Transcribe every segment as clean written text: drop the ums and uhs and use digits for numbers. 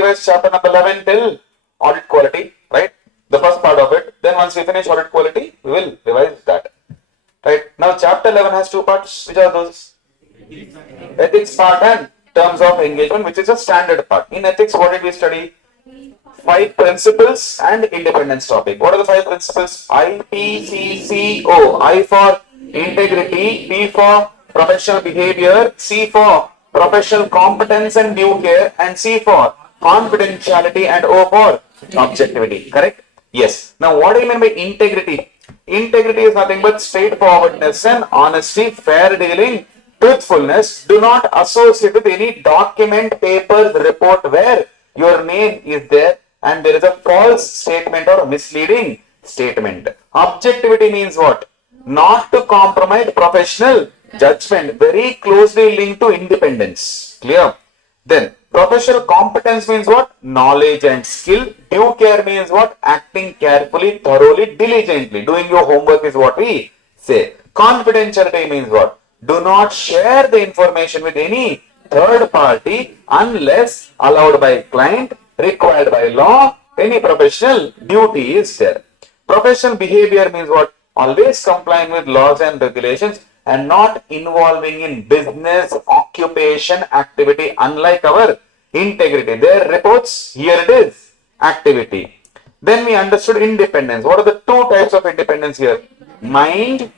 revise chapter number 11 till audit quality, right? The first part of it. Then once we finish audit quality, we will revise that. Right? Now chapter 11 has two parts. Which are those? Ethics part and terms of engagement, which is a standard part. In ethics, what did we study? 5 principles and independence topic. What are the 5 principles? IPCCO. I for integrity, P for professional behavior, C for professional competence and due care, and C for confidentiality, and O for objectivity. Correct? Yes. Now, what do you mean by integrity? Integrity is nothing but straightforwardness and honesty, fair dealing, truthfulness. Do not associate with any document, paper, report where your name is there and there is a false statement or misleading statement. Objectivity means what? Not to compromise professional judgment, very closely linked to independence. Clear? Then professional competence means what? Knowledge and skill. Due care means what? Acting carefully, thoroughly, diligently. Doing your homework is what we say. Confidentiality means what? Do not share the information with any third party unless allowed by client, required by law, any professional duty is there. Professional behavior means what? Always complying with laws and regulations and not involving in business, occupation, activity, unlike our integrity. Their reports, here it is, activity. Then we understood independence. What are the 2 types of independence here? Mind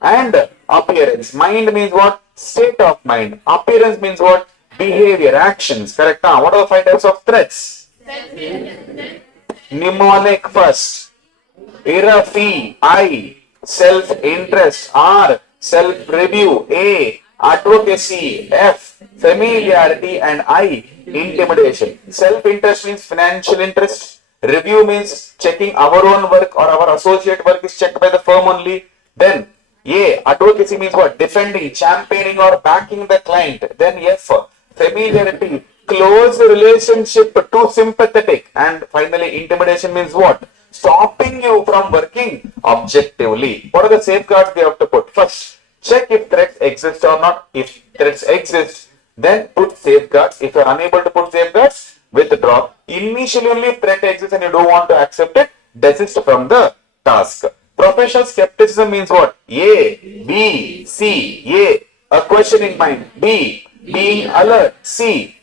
and appearance. Mind means what? State of mind. Appearance means what? Behavior, actions. Correct? What are the 5 types of threats? Mnemonic first. Irrafi, I. Self-interest, R. Self-review, A. Advocacy, F. Familiarity, and I. Intimidation. Self-interest means financial interest. Review means checking our own work or our associate work is checked by the firm only. Then A. Advocacy means what? Defending, championing or backing the client. Then F. Familiarity, close relationship, too sympathetic. And finally intimidation means what? Stopping you from working objectively. What are the safeguards we have to put? First, check if threats exist or not. If threats exist, then put safeguards. If you are unable to put safeguards, withdraw. Initially only threat exists and you don't want to accept it, desist from the task. Professional skepticism means what? A, B, C. A questioning mind. B, being alert. C,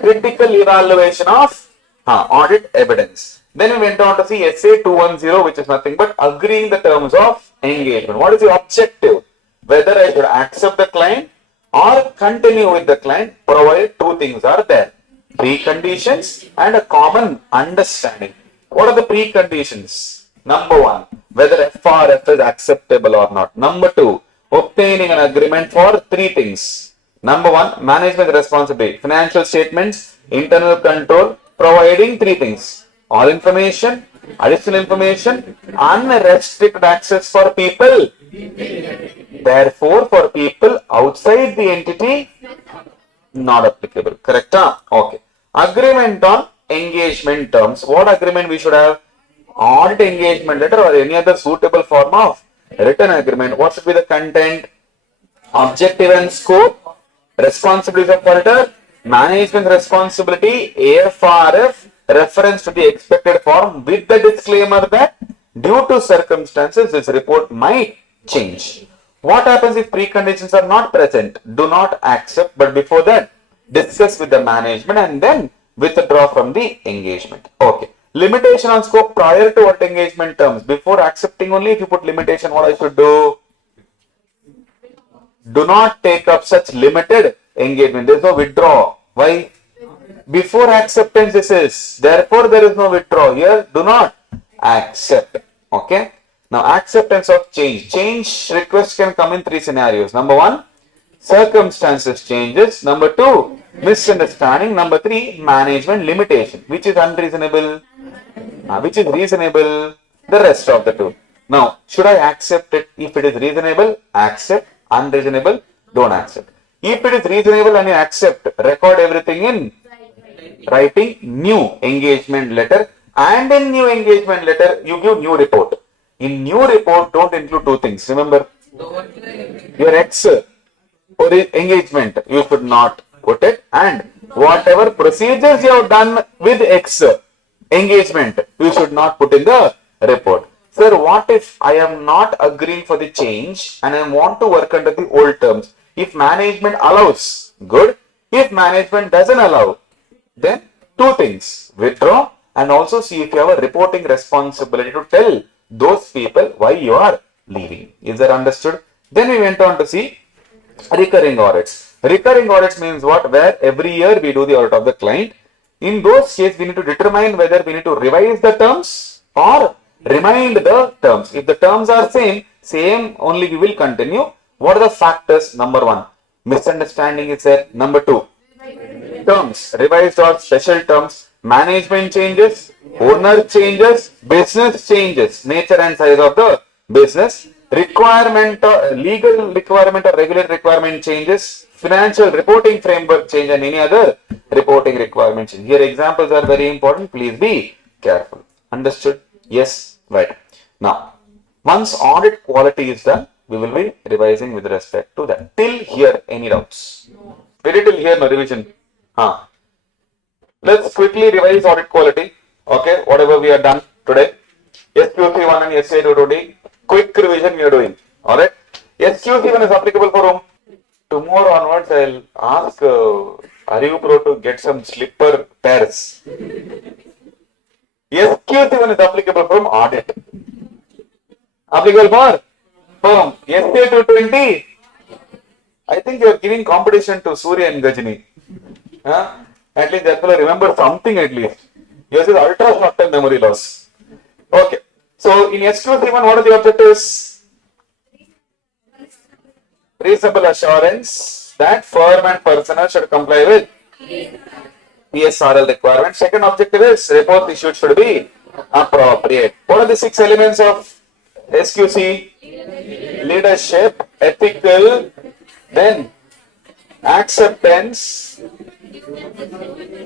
critical evaluation of audit evidence. Then we went on to see SA 210, which is nothing but agreeing the terms of engagement. What is the objective? Whether I should accept the client or continue with the client, provided 2 things are there. Preconditions and a common understanding. What are the preconditions? Number 1, whether FRF is acceptable or not. Number 2, obtaining an agreement for 3 things. Number 1, management responsibility, financial statements, internal control, providing 3 things. All information, additional information, unrestricted access for people. Therefore, for people outside the entity, not applicable. Correct? Okay. Agreement on engagement terms. What agreement we should have? Audit engagement letter or any other suitable form of written agreement. What should be the content? Objective and scope, responsibilities of auditor, management responsibility, AFRF, reference to the expected form with the disclaimer that due to circumstances this report might change. What happens if preconditions are not present? Do not accept, but before that discuss with the management and then withdraw from the engagement. Okay. Limitation on scope prior to what engagement terms. Before accepting only if you put limitation, what I should do? Do not take up such limited engagement. There is no withdraw. Why? Before acceptance this is. Therefore there is no withdraw. Here do not accept. Okay. Now acceptance of change. Change request can come in 3 scenarios. Number 1, circumstances changes. Number 2, misunderstanding. Number 3, management limitation. Which is unreasonable? Which is reasonable? The rest of the 2. Now should I accept it? If it is reasonable, accept. Unreasonable, don't accept. If it is reasonable and you accept, record everything in writing new engagement letter, and in new engagement letter you give new report. In new report don't include 2 things. Remember, your ex or engagement you should not put it, and Whatever procedures you have done with X engagement, you should not put in the report. Sir, what if I am not agreeing for the change and I want to work under the old terms? If management allows, good. If management doesn't allow, then two things: withdraw and also see if you have a reporting responsibility to tell those people why you are leaving. Is that understood? Then we went on to see recurring audits. Recurring audits means what? Where every year we do the audit of the client. In those cases, we need to determine whether we need to revise the terms or remind the terms. If the terms are same only we will continue. What are the factors? Number one, misunderstanding is there. Number two, terms, revised or special terms, management changes, owner changes, business changes, nature and size of the business, requirement, legal requirement or regulatory requirement changes, financial reporting framework change and any other reporting requirement change. Here examples are very important. Please be careful. Understood? Yes, right. Now, once audit quality is done, we will be revising with respect to that. Till here, any doubts? Very till here, no revision. Let's quickly revise audit quality. Okay, whatever we have done today. SQC1 and SA2 quick revision we are doing. Alright. SQC1 is applicable for whom? Tomorrow onwards, I'll ask ArivuPro to get some slipper pairs. SQC1 is applicable from audit. Applicable for firm. SA220. I think you are giving competition to Surya and Gajini. At least that will remember something at least. Yours is ultra short term memory loss. Okay. So in SQC1, what are the objectives? Reasonable assurance that firm and personnel should comply with PSRL requirements. Second objective is report issued should be appropriate. What are the 6 elements of SQC? Leadership, ethical, then acceptance,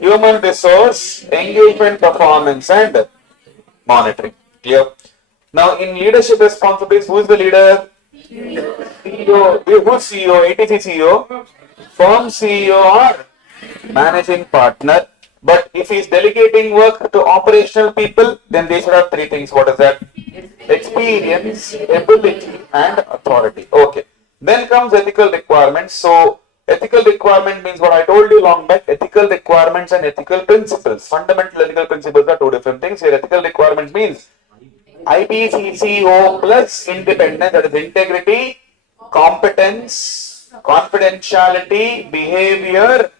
human resource, engagement, performance, and monitoring. Clear? Now, in leadership responsibilities, who is the leader? CEO. Who's CEO? ATC CEO, firm CEO, or managing partner. But if he is delegating work to operational people, then they should have 3 things. What is that? Experience, ability, and authority. Okay. Then comes ethical requirements. So, ethical requirement means what I told you long back. Ethical requirements and ethical principles. Fundamental ethical principles are 2 different things. Here, ethical requirements means IPCOI plus independence, that is integrity, competence, confidentiality, behavior,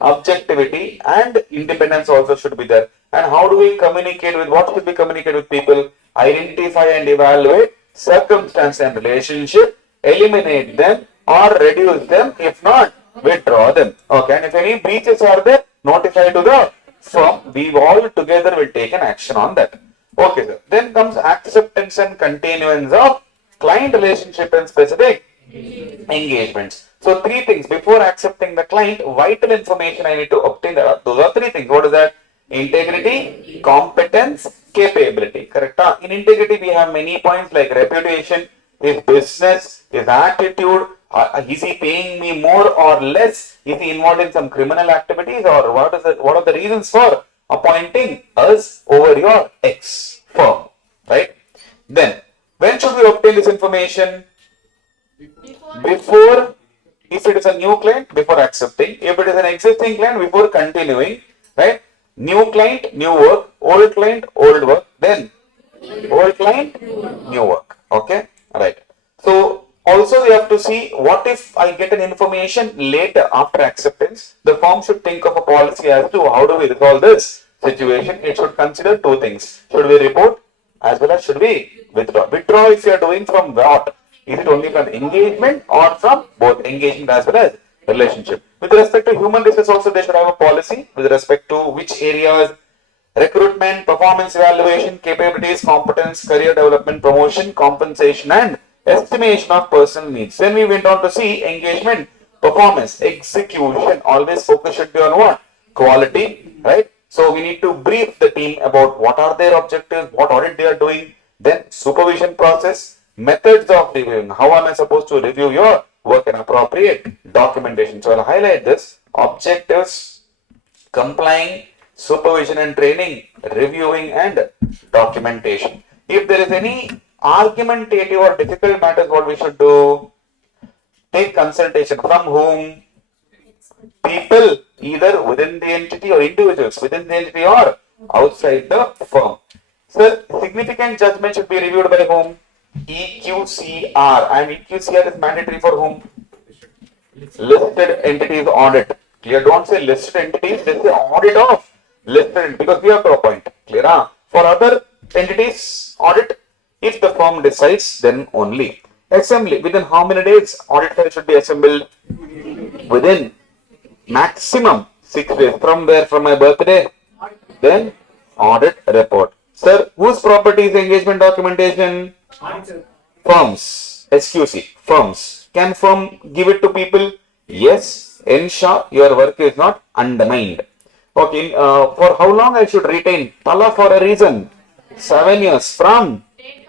objectivity, and independence also should be there. And how do we communicate with, what should we communicate with people? Identify and evaluate circumstance and relationship, eliminate them or reduce them, if not, withdraw them. Okay, and if any breaches are there, notify to the firm. We all together will take an action on that. Okay, sir. Then comes acceptance and continuance of client relationship and specific engagements. So 3 things. Before accepting the client, vital information I need to obtain. Those are 3 things. What is that? Integrity, competence, capability. Correct? In integrity, we have many points like reputation, his business, his attitude. Is he paying me more or less? Is he involved in some criminal activities, or what are the reasons for appointing us over your ex firm? Right? Then, when should we obtain this information? Before, if it is a new client, before accepting. If it is an existing client, before continuing. Right? New client, new work. Old client, old work. Then, old client, new work. Okay? Right. So, also we have to see, what if I get an information later after acceptance? The firm should think of a policy as to how do we resolve this situation. It should consider 2 things. Should we report as well as should we withdraw? Withdraw if you are doing from what? Is it only from engagement or from both engagement as well as relationship? With respect to human resources also, they should have a policy with respect to which areas: recruitment, performance evaluation, capabilities, competence, career development, promotion, compensation, and estimation of personal needs. Then we went on to see engagement, performance, execution. Always focus should be on what? Quality, right? So we need to brief the team about what are their objectives, what audit they are doing. Then supervision process, methods of reviewing. How am I supposed to review your work and appropriate documentation? So I'll highlight this: objectives, complying, supervision and training, reviewing and documentation. If there is any argumentative or difficult matters, what we should do? Take consultation from whom? People either within the entity or individuals within the entity or outside the firm. Sir, significant judgment should be reviewed by whom? EQCR, and EQCR is mandatory for whom? Listed entities audit. Clear? Don't say listed entities, let's say audit of listed, because we have to appoint. Clear? For other entities audit, if the firm decides, then only. Assembly, within how many days audit file should be assembled? Within maximum 6 days. From where? From my birthday? Then audit report. Sir, whose property is engagement documentation? Firms. SQC. Firms. Can firm give it to people? Yes. Ensure your work is not undermined. Okay. For how long I should retain? Tala for a reason. 7 years from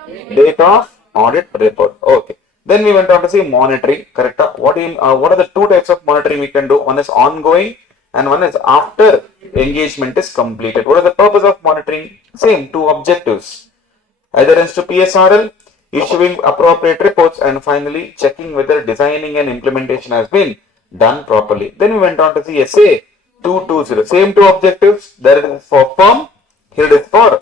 date of audit report. Okay. Then we went on to see monitoring. Correct? What are the two types of monitoring we can do? One is ongoing and one is after engagement is completed. What is the purpose of monitoring? Same, two objectives. Adherence to PSRL, issuing appropriate reports, and finally checking whether designing and implementation has been done properly. Then we went on to see SA 220. Same two objectives. There it is for firm. Here it is for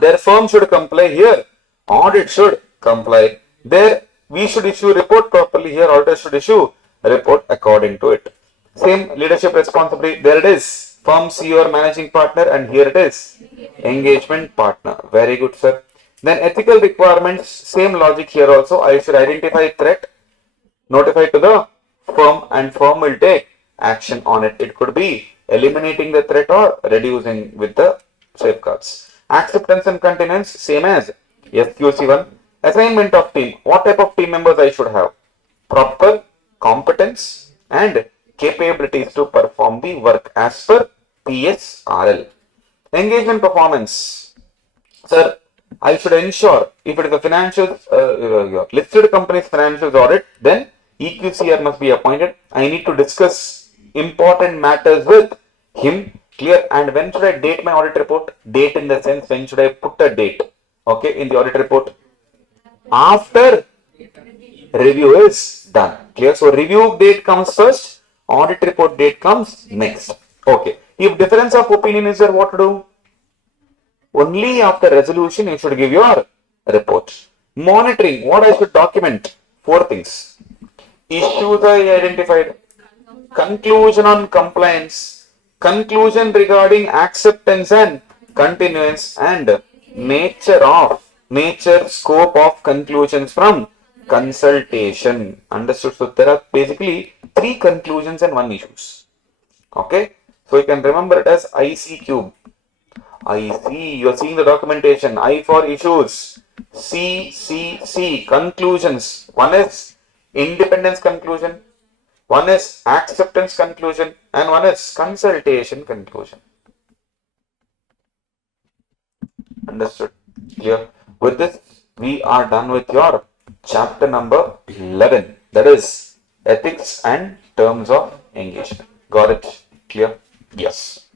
their firm should comply. Here audit should comply. There we should issue report properly. Here auditor should issue a report according to it. Same leadership responsibility. There it is. Firm CEO or managing partner, and here it is engagement partner. Very good, sir. Then ethical requirements. Same logic here also. I should identify threat, notify to the firm, and firm will take action on it. It could be eliminating the threat or reducing with the safeguards. Acceptance and continuance. Same as SQC1. Assignment of team. What type of team members I should have? Proper competence and capabilities to perform the work as per PSRL. Engagement performance. Sir, I should ensure if it is a financial listed company's financials audit, then EQCR must be appointed. I need to discuss important matters with him. Clear? And when should I date my audit report? Date in the sense, when should I put a date? Okay, in the audit report? After review is done. Clear? So review date comes first, audit report date comes next. Okay. If difference of opinion is there, what to do? Only after resolution you should give your report. Monitoring, what I should document? 4 things. Issues I identified. Conclusion on compliance. Conclusion regarding acceptance and continuance, and nature, scope of conclusions from consultation. Understood? So there are basically 3 conclusions and 1 issues. Okay. So you can remember it as IC cube. IC, you are seeing the documentation. I for issues. C, conclusions. One is independence conclusion, one is acceptance conclusion, and one is consultation conclusion. Understood? Clear? With this, we are done with your chapter number 11. That is ethics and terms of engagement. Got it? Clear? Yes.